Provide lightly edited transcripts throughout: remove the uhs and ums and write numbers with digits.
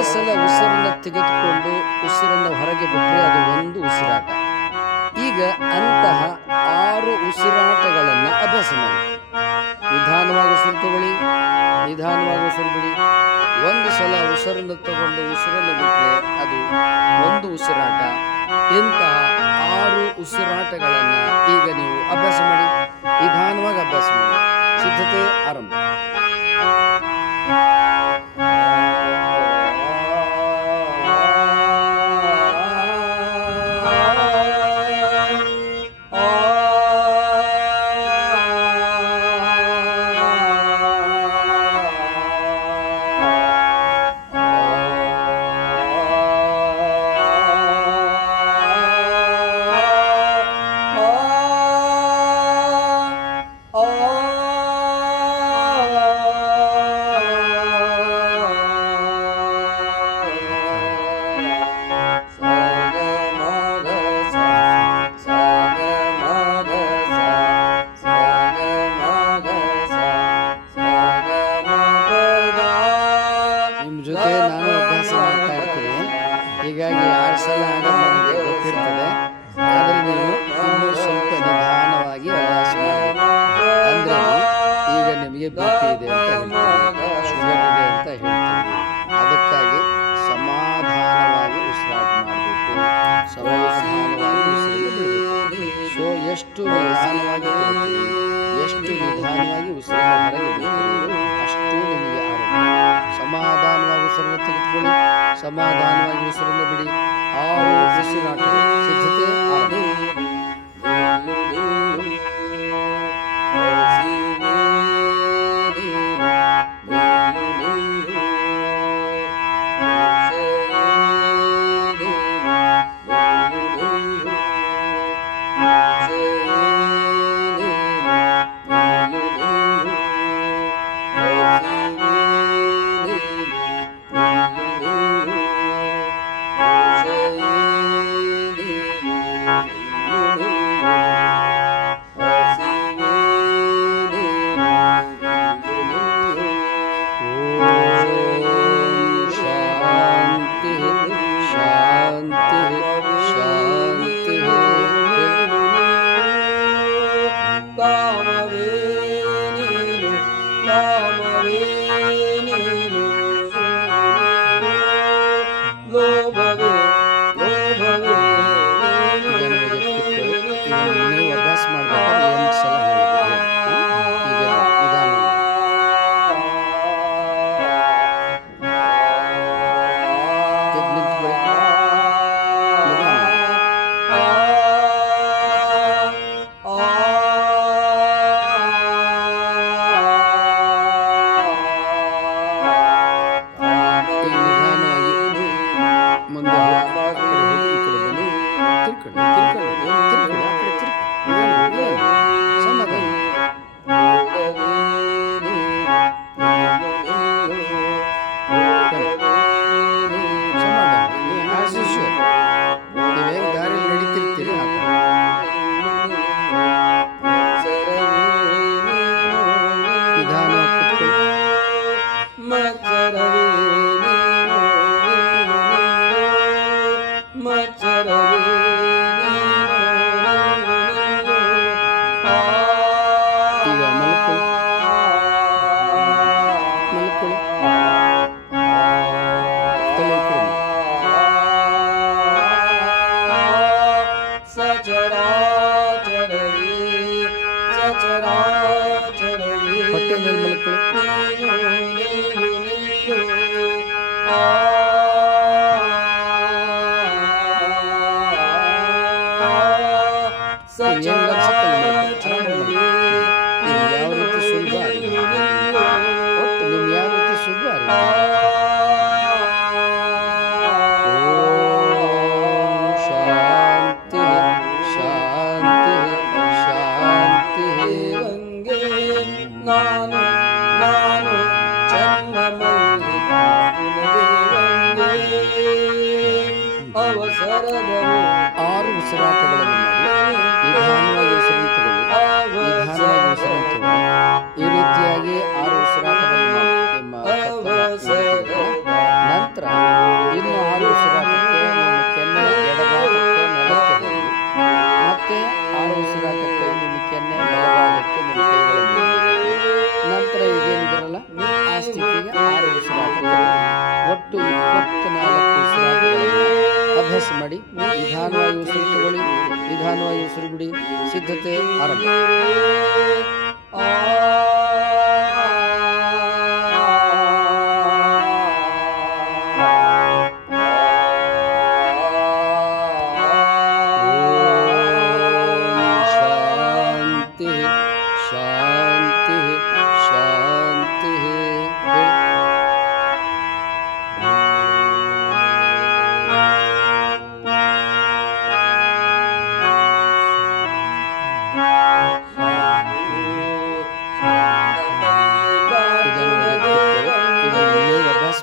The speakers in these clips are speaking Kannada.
ಒಂದು ಸಲ ಉಸಿರನ್ನು ತೆಗೆದುಕೊಂಡು ಉಸಿರನ್ನು ಹೊರಗೆ ಬಿಟ್ಟರೆ ಅದು ಒಂದು ಉಸಿರಾಟ. ಈಗ ಅಂತಹ 6 ಉಸಿರಾಟಗಳನ್ನು ಅಭ್ಯಾಸ ಮಾಡಿ. ನಿಧಾನವಾಗಿ ಉಸಿರು ತಗೊಳ್ಳಿ, ನಿಧಾನವಾಗಿ ಉಸಿರು ಬಿಡಿ. ಒಂದು ಸಲ ಉಸಿರನ್ನು ತಗೊಂಡು ಉಸಿರನ್ನು ಬಿಟ್ಟರೆ ಅದು ಒಂದು ಉಸಿರಾಟ. ಇಂತಹ 6 ಉಸಿರಾಟಗಳನ್ನು ಈಗ ನೀವು ಅಭ್ಯಾಸ ಮಾಡಿ. ನಿಧಾನವಾಗಿ ಅಭ್ಯಾಸ ಮಾಡಿ. ಸಿದ್ಧತೆ ಆರಂಭ. ಹೀಗಾಗಿ 6 ಸಲ ಆಗೋದು ನಮಗೆ ಗೊತ್ತಿರ್ತದೆ. ಆದರೆ ನೀವು ಇನ್ನೂ ಸ್ವಲ್ಪ ನಿಧಾನವಾಗಿ ಅಭ್ಯಾಸ ಮಾಡಬೇಕು. ಅಂದರೆ ಈಗ ನಿಮಗೆ BP ಇದೆ ಅಂತ ಹೇಳ್ತೀವಿ, ಶುಗರ್ ಇದೆ ಅಂತ ಹೇಳ್ತೀವಿ. ಅದಕ್ಕಾಗಿ ಸಮಾಧಾನವಾಗಿ ಉಸಿರಾಟ ಮಾಡಬೇಕು, ಸಮಾಧಾನವಾಗಿ ಉಸಿರನ್ನು ಬಿಡಬೇಕು. ಸೊ ಎಷ್ಟು ನಿಧಾನವಾಗಿ ತಗೊಳ್ತೀವಿ, ಎಷ್ಟು ನಿಧಾನವಾಗಿ ಉಸಿರನ್ನು ಹೊರಗೆ ಬಿಡ್ತೀವಿ, ಅಷ್ಟು ನಿಮಗೆ ಆರೋಗ್ಯ. ಸಮಾಧಾನವಾಗಿ ಉಸಿರನ್ನು ತೆಗೆದುಕೊಳ್ಳಿ, ಸಮಾಧಾನವಾಗಿ ಉಸಿರನ್ನು ಬಿಡಿ. 6 ಉಸಿರಾಟಗಳು. ಸಿದ್ಧತೆ ಆರಂಭ. ನೀವು ಅಭ್ಯಾಸ ಮಾಡಬೇಕಾದ್ರೆ 8 ಸಲ ಹೇಳಿದೆ. ಈಗ ನಿಧಾನ ಮುಂದೆ ಈ ಕಡೆ ಬನ್ನಿ. ತಿರ್ಕೊಳ್ಳಿ ಆ ಕಡೆ ತಿರ್ಕೊಳ್ಳಿ. ಸಮಾಧಾನ. ನೀವೇನು ದಾರಿಯಲ್ಲಿ ನಡೀತಿರ್ತೀರಿ ಆ ಥರ. ನಿಧಾನವಾಗಿ ಕೂತ್ಕೊಳ್ಳಿ. ಈಗ ಮಲ್ಕೊಳ್ಳಿ, ಮಲ್ಕೊಳ್ಳಿ. ತಲೆ ಈ ಕಡೆ ಹೊಟ್ಟೆ ಮೇಲೆ ಮಲ್ಕೊಳ್ಳಿ. ಯಾವ ರೀತಿ ಸುಲಭ ಒಟ್ಟು ನಿಮ್ಗೆ ಯಾವ ರೀತಿ ಸುಲಭ ಶಾಂತಿ ಶಾಂತಿ ಶಾಂತಿ. ನಾನು ನಾನು ಅವಸರಗಳು 6 ಉಸಿರಾಟಗಳನ್ನು ಮಾಡಿ. ನಿಧಾನವಾಗಿ ಉಸಿರನ್ನು ತಗೊಳ್ಳಿ, ನಿಧಾನವಾಗಿ ಉಸಿರನ್ನು ತಗೊಳ್ಳಿ. ಈ ರೀತಿಯಾಗಿ 6 ಉಸಿರಾಟಗಳನ್ನು ಮಾಡಿ ನಿಮ್ಮ ನಂತರ ನಿಧಾನವಾಗಿ ಉಸಿರು ತಗೊಳ್ಳಿ, ನಿಧಾನವಾಗಿ ಉಸಿರು ಬಿಡಿ. ಸಿದ್ಧತೆ ಆರಂಭ.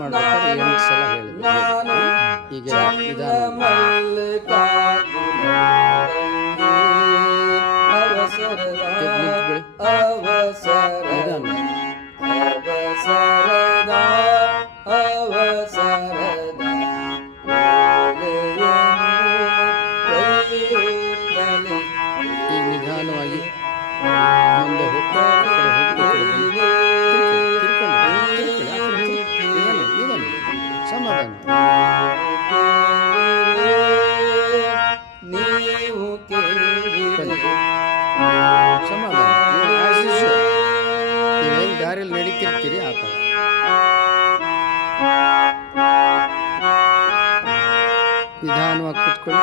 ಮಾಡ್ಬೇಕಾದ್ರೆ 8 ಸಲ ಹೇಳಬೇಕು. ಈಗ ನಿಧಾನವಾಗಿ ಮುಂದೆ ಸಮಾಧಾನ. ಸಮಾಧಾನ. ನೀವೇನು ದಾರಿಯಲ್ಲಿ ನಡೀತಿರ್ತೀರಿ ಆ ಥರ. ನಿಧಾನವಾಗಿ ಕೂತ್ಕೊಳ್ಳಿ.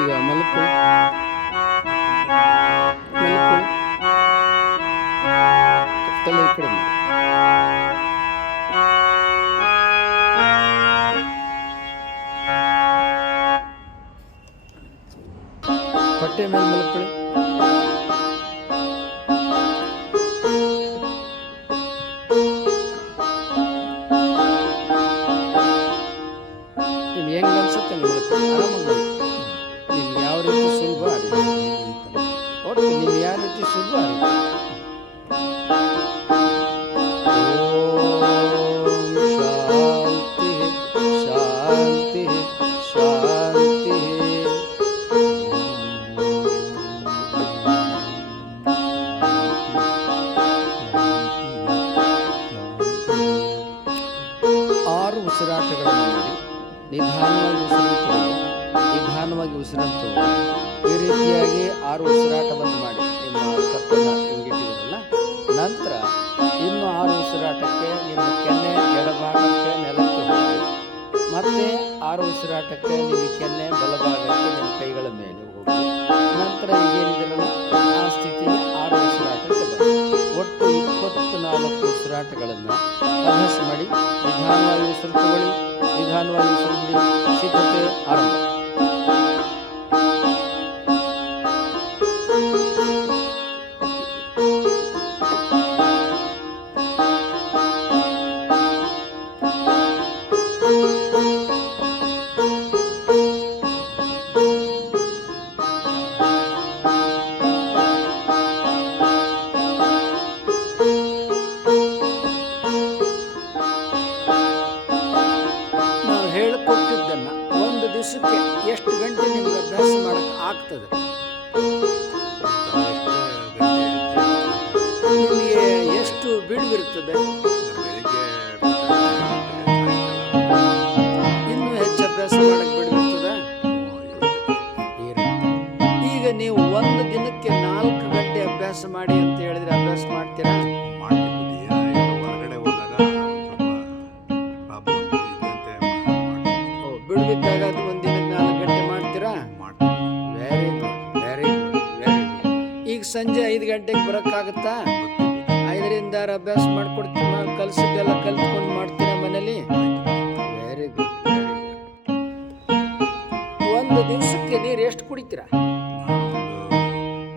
ಈಗ ಮಲ್ಕೊಳ್ಳಿ. ತಲೆ ಈ ಕಡೆ ಮಾಡಿ. ಹೊಟ್ಟೆ ಮೇಲೆ ಮಲ್ಕೊಳ್ಳಿ. ನಿಮ್ಗೆ ಹೆಂಗ್ ಅನ್ಸುತ್ತೆ ಮಲ್ಕೊಳ್ಳಿ, ಆರಾಮಾಗಿ. ನಿಮ್ಗೆ ಯಾವ ರೀತಿ ಸುಲಭ ಆಗುತ್ತೆ, ಒಟ್ಟು ನಿಮ್ಗೆ ಯಾವ ರೀತಿ ಸುಲಭ ಆಗುತ್ತೆ. ಶಾಂತಿ ಶಾಂತಿ ಶಾಂತಿ. ಆರು ಉಸಿರಾಟಗಳನ್ನು ಮಾಡಿ ನಿಧಾನವಾಗಿ ಉಸಿರು ತಗೊಳ್ಳಿ, ನಿಧಾನವಾಗಿ ಉಸಿರನ್ನು ತಗೊಳ್ಳಿ. ಈ ರೀತಿಯಾಗಿ 6 ಉಸಿರಾಟವನ್ನು ಮಾಡಿ ನಿಮ್ಮ ಕತ್ತನ್ನು ಹಿಂಗಿಟ್ಟಿದ್ರಲ್ಲ. ನಂತರ ಇನ್ನು 6 ಉಸಿರಾಟಕ್ಕೆ ನಿಮ್ಮ ಕೆನ್ನೆ ಎಡಭಾಗಕ್ಕೆ ನೆಲಕ್ಕೆ ಹೋಗಿ, ಮತ್ತೆ 6 ಉಸಿರಾಟಕ್ಕೆ ನಿಮ್ಮ ಕೆನ್ನೆ ಬಲಭಾಗಕ್ಕೆ ನಿಮ್ಮ ಕೈಗಳ ಮೇಲೆ ಹೋಗಿ, ನಂತರ ಈಗೇನಿದ್ರಲ್ಲ ಆ ಸ್ಥಿತಿಗೆ 6 ಉಸಿರಾಟಕ್ಕೆ ಬನ್ನಿ. ಒಟ್ಟು 24 ಉಸಿರಾಟಗಳನ್ನು ಅಭ್ಯಾಸ ಮಾಡಿ. ನಿಧಾನವಾಗಿ ಉಸಿರು ತಗೊಳ್ಳಿ, ನಿಧಾನವಾಗಿ ಉಸಿರು ಬಿಡಿ. ಸಿದ್ಧತೆ ಆರಂಭ. ಹೇಳಿಕೊಟ್ಟಿದ್ದನ್ನು ಒಂದು ದಿವಸಕ್ಕೆ ಎಷ್ಟು ಗಂಟೆ ನಿಮ್ಗೆ ಅಭ್ಯಾಸ ಮಾಡಕ್ಕೆ ಆಗ್ತದೆ? ನಿಮಗೆ ಎಷ್ಟು ಬಿಡುವಿರ್ತದೆ? ಇನ್ನೂ ಹೆಚ್ಚು ಅಭ್ಯಾಸ ಮಾಡಕ್ಕೆ ಬಿಡುವಿರ್ತದೆ? ಈಗ ನೀವು ಒಂದು ದಿನಕ್ಕೆ 4 ಗಂಟೆ ಅಭ್ಯಾಸ ಮಾಡಿ ಅಂತ ಹೇಳಿದ್ರೆ ಅಭ್ಯಾಸ ಮಾಡ್ತೀರಾ? ಬಿಡುವಿದ್ದಾಗ ಅದು ಒಂದು ದಿನಕ್ಕೆ 4 ಗಂಟೆ ಮಾಡ್ತೀರಾ? Very good, very good, very good. ಈಗ ಸಂಜೆ 5 ಗಂಟೆಗೆ ಬರೋಕ್ಕಾಗತ್ತಾ? 5ರಿಂದ 6 ಅಭ್ಯಾಸ ಮಾಡ್ಕೊಡ್ತೀವಿ. ಕಲಿಸಿದ್ದೆಲ್ಲ ಕಲ್ತ್ಕೊಂಡು ಮಾಡ್ತೀರಾ ಮನೇಲಿ? Very good, very good. ಒಂದು ದಿವಸಕ್ಕೆ ನೀರು ಎಷ್ಟು ಕುಡಿತೀರಾ?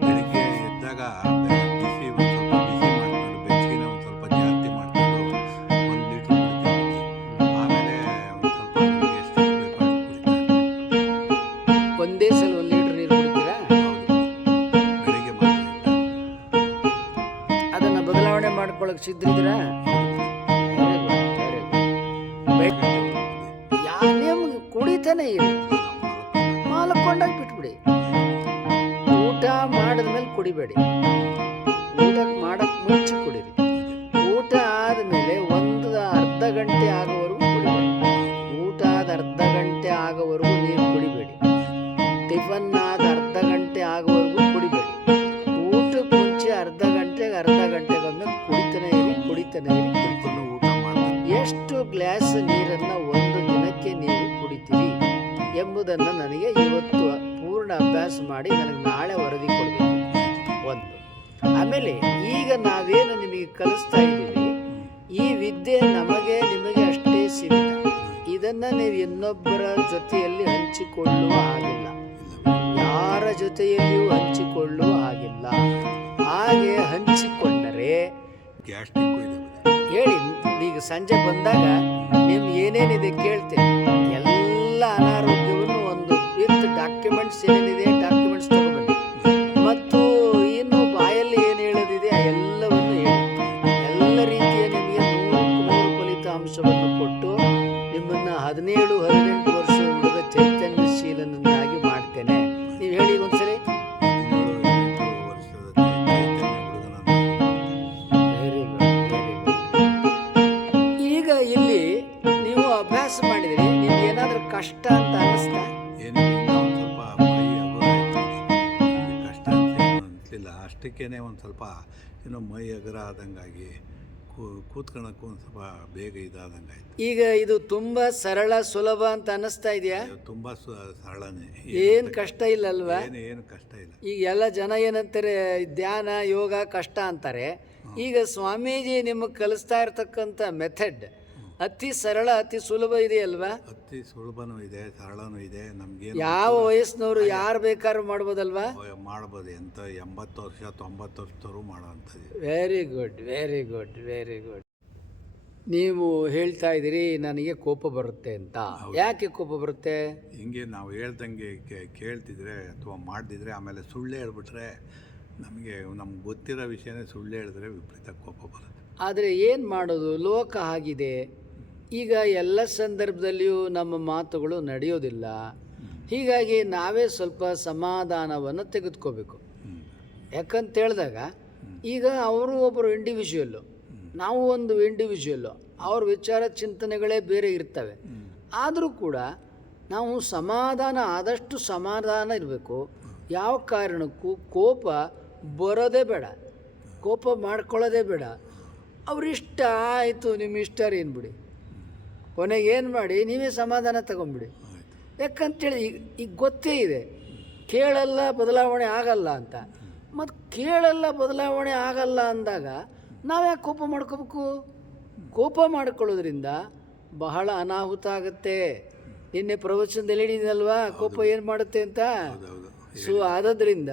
ಬೆಳಿಗ್ಗೆ ಎದ್ದಾಗ ಬಿಸಿ ಮಾಡ್ಕೊಂಡು ಬೆಚ್ಚಗಿನ ಒಂದು ಸ್ವಲ್ಪ ಜಾಸ್ತಿ ಮಾಡ್ಕೊಂಡು 1 ಲೀಟ್ರ್ ಕುಡಿತೀನಿ. ಆಮೇಲೆ ಒಂದು ಸ್ವಲ್ಪ ನಮಗೆ ಎಷ್ಟು ಬೇಕೋ ಅಷ್ಟು ಕುಡಿತೀನಿ. ಒಂದೇ ಸಲ 1 ಲೀಟ್ರ್ ನೀರು ಕುಡಿತೀರಾ? ಬೆಳಿಗ್ಗೆ ಮಾತ್ರ. ಅದನ್ನು ಬದಲಾವಣೆ ಮಾಡ್ಕೊಳ್ಳೋಕೆ ಸಿದ್ಧಿದ್ದೀರಾ? Very good, very good. ನಿಮ್ಗೆ ಕುಡಿತಾನೆ ಇರಿ, ಮಾಲಕೊಂಡಾಗ ಬಿಟ್ಬಿಡಿ. ಊಟ ಮಾಡಿದ್ಮೇಲೆ ಕುಡಿಬೇಡಿ. ಕುಡಿಬೇಡಿ. ಊಟ ಮಾಡಕ್ಕೆ ಮುಂಚೆ ಕುಡೀರಿ. ಊಟ ಆದಮೇಲೆ ಒಂದು ಅರ್ಧ ಗಂಟೆ ಆಗೋವರೆಗೂ ಕುಡಿಬೇಡಿ. ಊಟ ಆದ ಅರ್ಧ ಗಂಟೆ ಆಗೋವರೆಗೂ ನೀರು ಕುಡಿಬೇಡಿ. ಟಿಫನ್ ಆದ ಅರ್ಧ ಗಂಟೆ ಆಗೋವರೆಗೂ ಕುಡಿಬೇಡಿ. ಊಟಕ್ಕೆ ಮುಂಚೆ ಅರ್ಧ ಗಂಟೆಗೊಮ್ಮೆ ಕುಡಿತಾನೆ ಇರಿ. ಊಟ ಮಾಡ್ತಾರೆ. ಎಷ್ಟು ಗ್ಲಾಸ್ ನೀರನ್ನು ಒಂದು ದಿನಕ್ಕೆ ನೀವು ಕುಡಿತೀರಿ ಎಂಬುದನ್ನು ನನಗೆ ಇವತ್ತು ಪೂರ್ಣ ಅಭ್ಯಾಸ ಮಾಡಿ ನನಗೆ ನಾಳೆ ವರದಿ ಕೊಡಬೇಕು. ಒಂದು. ಆಮೇಲೆ ಈಗ ನಾವೇನು ನಿಮಗೆ ಕಲಿಸ್ತಾ ಇದ್ದೀವಿ, ಈ ವಿದ್ಯೆ ನಿಮಗೆ ಅಷ್ಟೇ ಸೀಮಿತ. ಇದನ್ನು ನೀವು ಇನ್ನೊಬ್ಬರ ಜೊತೆಯಲ್ಲಿ ಹಂಚಿಕೊಳ್ಳುವ ಹಾಗಿಲ್ಲ, ಯಾರ ಜೊತೆಯಲ್ಲಿಯೂ ಹಂಚಿಕೊಳ್ಳುವ ಹಾಗಿಲ್ಲ. ಹಾಗೆ ಹಂಚಿಕೊಂಡರೆ ಗ್ಯಾಸ್ಟ್ರಿಕ್ ಇದೆ ಹೇಳಿ, ಈಗ ಸಂಜೆ ಬಂದಾಗ ನೀವು ಏನೇನಿದೆ ಕೇಳ್ತೀನಿ. ಎಲ್ಲ ಅನಾರೋಗ್ಯವನ್ನು ಒಂದು ವಿತ್ ಡಾಕ್ಯುಮೆಂಟ್ಸ್ ಏನೇನಿದೆ ಡಾಕ್ಯುಮೆಂಟ್ಸ್ ತಗೊಬನ್ನಿ. ಮತ್ತು ಇನ್ನು ಬಾಯಲ್ಲಿ ಏನು ಹೇಳೋದಿದೆ ಎಲ್ಲವನ್ನು ಹೇಳಿ. ಎಲ್ಲ ರೀತಿಯ ನಿಮಗೆ 100 ಫಲಿತಾಂಶವನ್ನು ಕೊಟ್ಟು ನಿಮ್ಮನ್ನು 17-18 ವರ್ಷದ ಹುಡುಗ ಚೈತನ್ಯಶೀಲನನ್ನಾಗಿ ಮಾಡ್ತೇನೆ. ನೀವು ಹೇಳಿ ಒಂದ್ಸರಿ. ಈಗ ಇಲ್ಲಿ ನೀವು ಅಭ್ಯಾಸ ಮಾಡಿದ್ರಿ, ನಿಮ್ಗೆ ಏನಾದರೂ ಕಷ್ಟ ಅಂತ ಅನ್ನಿಸ್ತಾ? ಸ್ವಲ್ಪ ಮೈ ಕಷ್ಟ ಅಂತ ಏನು ಅನಿಸಲಿಲ್ಲ. ಅಷ್ಟಕ್ಕೇನೆ ಒಂದು ಸ್ವಲ್ಪ ಏನೋ ಮೈ ಅಗರ ಆದಂಗಾಗಿ ಕೂತ್ಕೊಳ್ಳೋಕ್ಕೂ ಒಂದು ಸ್ವಲ್ಪ ಬೇಗ ಇದಾದಂಗೆ ಆಯ್ತು. ಈಗ ಇದು ತುಂಬ ಸರಳ ಸುಲಭ ಅಂತ ಅನ್ನಿಸ್ತಾ ಇದೆಯಾ? ತುಂಬ ಸರಳನೇ, ಏನು ಕಷ್ಟ ಇಲ್ಲ ಅಲ್ವಾ? ಏನು ಕಷ್ಟ ಇಲ್ಲ. ಈಗ ಎಲ್ಲ ಜನ ಏನಂತಾರೆ, ಧ್ಯಾನ ಯೋಗ ಕಷ್ಟ ಅಂತಾರೆ. ಈಗ ಸ್ವಾಮೀಜಿ ನಿಮಗೆ ಕಲಿಸ್ತಾ ಇರ್ತಕ್ಕಂಥ ಮೆಥಡ್ ಅತಿ ಸರಳ ಅತಿ ಸುಲಭ ಇದೆ ಅಲ್ವಾ? ಅತಿ ಸುಲಭನೂ ಇದೆ, ಸರಳನೂ ಇದೆ. ನಮ್ಗೆ ಯಾವ ವಯಸ್ಸಿನವರು ಯಾರು ಬೇಕಾದ್ರೂ ಮಾಡ್ಬೋದಲ್ವಾ? ಮಾಡ್ಬೋದು. ಎಂತ 80 ವರ್ಷ 90 ವರ್ಷದವರು ಮಾಡೋವಂಥದ್ದು. Very good, very good, very good. ನೀವು ಹೇಳ್ತಾ ಇದ್ದೀರಿ ನನಗೆ ಕೋಪ ಬರುತ್ತೆ ಅಂತ. ಯಾಕೆ ಕೋಪ ಬರುತ್ತೆ? ಹಿಂಗೆ ನಾವು ಹೇಳ್ದಂಗೆ ಕೇಳ್ತಿದ್ರೆ ಅಥವಾ ಮಾಡ್ತಿದ್ರೆ ಆಮೇಲೆ ಸುಳ್ಳು ಹೇಳ್ಬಿಟ್ರೆ ನಮಗೆ ಗೊತ್ತಿರೋ ವಿಷಯನೇ ಸುಳ್ಳು ಹೇಳಿದ್ರೆ ವಿಪರೀತ ಕೋಪ ಬರುತ್ತೆ. ಆದರೆ ಏನು ಮಾಡೋದು, ಲೋಕ ಆಗಿದೆ. ಈಗ ಎಲ್ಲ ಸಂದರ್ಭದಲ್ಲಿಯೂ ನಮ್ಮ ಮಾತುಗಳು ನಡೆಯೋದಿಲ್ಲ. ಹೀಗಾಗಿ ನಾವೇ ಸ್ವಲ್ಪ ಸಮಾಧಾನವನ್ನು ತೆಗೆದುಕೋಬೇಕು. ಯಾಕಂತ ಹೇಳಿದಾಗ ಈಗ ಅವರು ಒಬ್ಬರು ಇಂಡಿವಿಜುವಲ್ಲು, ನಾವು ಒಂದು ಇಂಡಿವಿಜುವಲ್ಲು. ಅವ್ರ ವಿಚಾರ ಚಿಂತನೆಗಳೇ ಬೇರೆ ಇರ್ತವೆ. ಆದರೂ ಕೂಡ ನಾವು ಆದಷ್ಟು ಸಮಾಧಾನ ಇರಬೇಕು. ಯಾವ ಕಾರಣಕ್ಕೂ ಕೋಪ ಬರೋದೇ ಬೇಡ, ಕೋಪ ಮಾಡ್ಕೊಳ್ಳೋದೇ ಬೇಡ. ಅವ್ರಿಷ್ಟ ಆಯಿತು, ನಿಮ್ಮ ಇಷ್ಟ ರೀ ಏನ್ಬಿಡಿ. ಕೊನೆಗೆ ಏನು ಮಾಡಿ, ನೀವೇ ಸಮಾಧಾನ ತಗೊಂಬಿಡಿ. ಯಾಕಂತೇಳಿ ಈಗ ಗೊತ್ತೇ ಇದೆ ಕೇಳಲ್ಲ ಬದಲಾವಣೆ ಆಗಲ್ಲ ಅಂತ. ಮತ್ತು ಕೇಳಲ್ಲ ಬದಲಾವಣೆ ಆಗಲ್ಲ ಅಂದಾಗ ನಾವ್ಯಾಕೆ ಕೋಪ ಮಾಡ್ಕೋಬೇಕು? ಕೋಪ ಮಾಡ್ಕೊಳ್ಳೋದ್ರಿಂದ ಬಹಳ ಅನಾಹುತ ಆಗುತ್ತೆ. ನಿನ್ನೆ ಪ್ರವಚನದಲ್ಲಿ ಹೇಳಿದಲ್ವಾ ಕೋಪ ಏನು ಮಾಡುತ್ತೆ ಅಂತ. ಸೊ ಆದದ್ರಿಂದ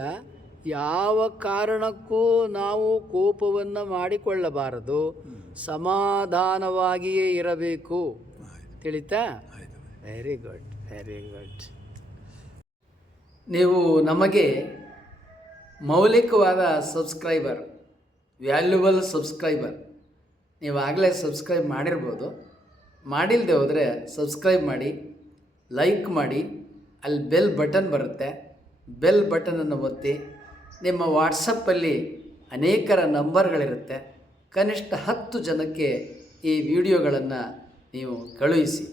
ಯಾವ ಕಾರಣಕ್ಕೂ ನಾವು ಕೋಪವನ್ನು ಮಾಡಿಕೊಳ್ಳಬಾರದು, ಸಮಾಧಾನವಾಗಿಯೇ ಇರಬೇಕು. ತಿಳಿತಾ? Very good, very good. ನೀವು ನಮಗೆ ಮೌಲಿಕವಾದ ಸಬ್ಸ್ಕ್ರೈಬರ್, ವ್ಯಾಲ್ಯುಬಲ್ ಸಬ್ಸ್ಕ್ರೈಬರ್. ನೀವು ಆಗಲೇ ಸಬ್ಸ್ಕ್ರೈಬ್ ಮಾಡಿರ್ಬೋದು. ಮಾಡಿಲ್ಲದೆ ಹೋದರೆ ಸಬ್ಸ್ಕ್ರೈಬ್ ಮಾಡಿ, ಲೈಕ್ ಮಾಡಿ. ಅಲ್ಲಿ ಬೆಲ್ ಬಟನ್ ಬರುತ್ತೆ, ಬೆಲ್ ಬಟನನ್ನು ಒತ್ತಿ. ನಿಮ್ಮ ವಾಟ್ಸಪ್ಪಲ್ಲಿ ಅನೇಕರ ನಂಬರ್ಗಳಿರುತ್ತೆ. ಕನಿಷ್ಠ 10 ಜನಕ್ಕೆ ಈ ವಿಡಿಯೋಗಳನ್ನು ನೀವು ಕಳುಹಿಸಿ.